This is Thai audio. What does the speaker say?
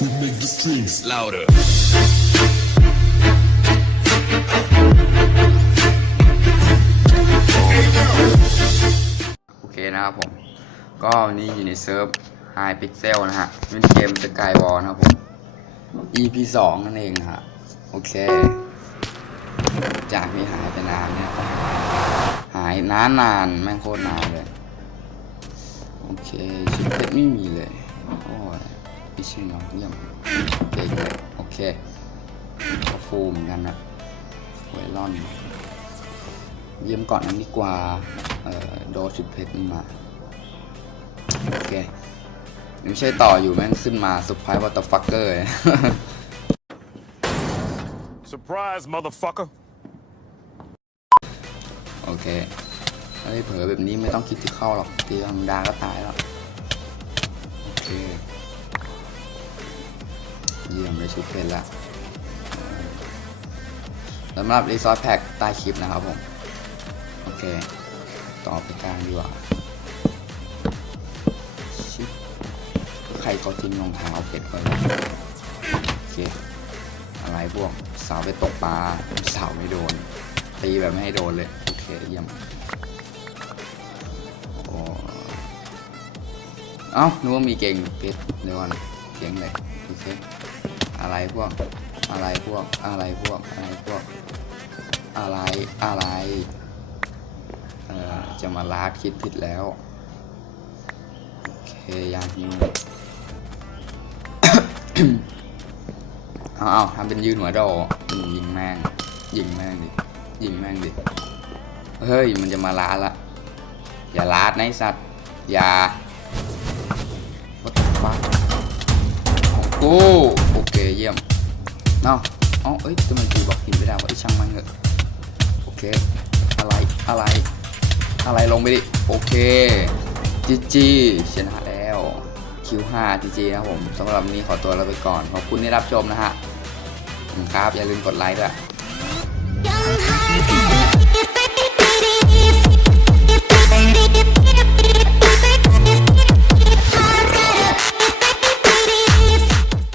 We make the streets louder. โอเคนะครับผม ก็วันนี้อยู่ในเซิร์ฟ High Pixel นะฮะเป็นเกม Skywall นะครับผม EP 2 นั่นเองนะฮะ โอเค จากที่หายไปนานเนี่ย หายนานนานๆแม่งโคตรนานเลย โอเค ชิปเพชรไม่มีเลย โอ้ย พี่ชื่อน้องเยี่ยมเก่งเลยโอเคก็ฟูเหมือนกันนะไวรอนเยี่ยมก่อนนั้นดีกว่าเอ่อโดชุดเพชรมันมา โอเคไม่ใช่ต่ออยู่แม่งขึ้นมาสุดท้ายวัตฟักเกอร์ Surprise, motherfucker. โอเคเฮ้ยเผลอแบบนี้ไม่ต้องคิดที่เข้าหรอกตีธรรมดาก็ตายแล้ว โอเค เยี่ยมเลยชุดเพชรละสำหรับรีซอสแพ็กใต้คลิปนะครับผม โอเค ต่อไปกลางดีกว่าชิใครเขาทิ้งรองเท้าเพชรไว้โอเค อะไรพวกสาวไปตกปลาสาวไม่โดน ตีแบบไม่ให้โดนเลย โอเคเยี่ยมโอ้เอ้านึกว่ามีเก่งเพชรเดี๋ยวก่อนเก่งเลยโอเค อะไรพวก อะไรพวก อะไรพวก อะไรพวก อะไร อะไร เอ่อ จะมาลากคิดผิดแล้ว โอเคยางฮิวเอาเอาทำเป็นยืนหัวโดอืมยิงแม่ง ยิงแม่งดิ ยิงแม่งดิ เฮ้ย มันจะมาลาดละ อย่าลาดนะไอสัตว์ อย่า What the fuck ของกู เยี่ยมเนาะอ๋อเอ้ยทำไมตีบอกหินไม่ได้วะไอ้ช่างมันเถอะโอเค อะไร อะไร อะไรลงไปดิ โอเคจีจีชนะแล้วคิวห้าจีจีนะผมสำหรับวันนี้ขอตัวลาไปก่อน ขอบคุณที่รับชมนะฮะครับ อย่าลืมกดไลค์ด้วย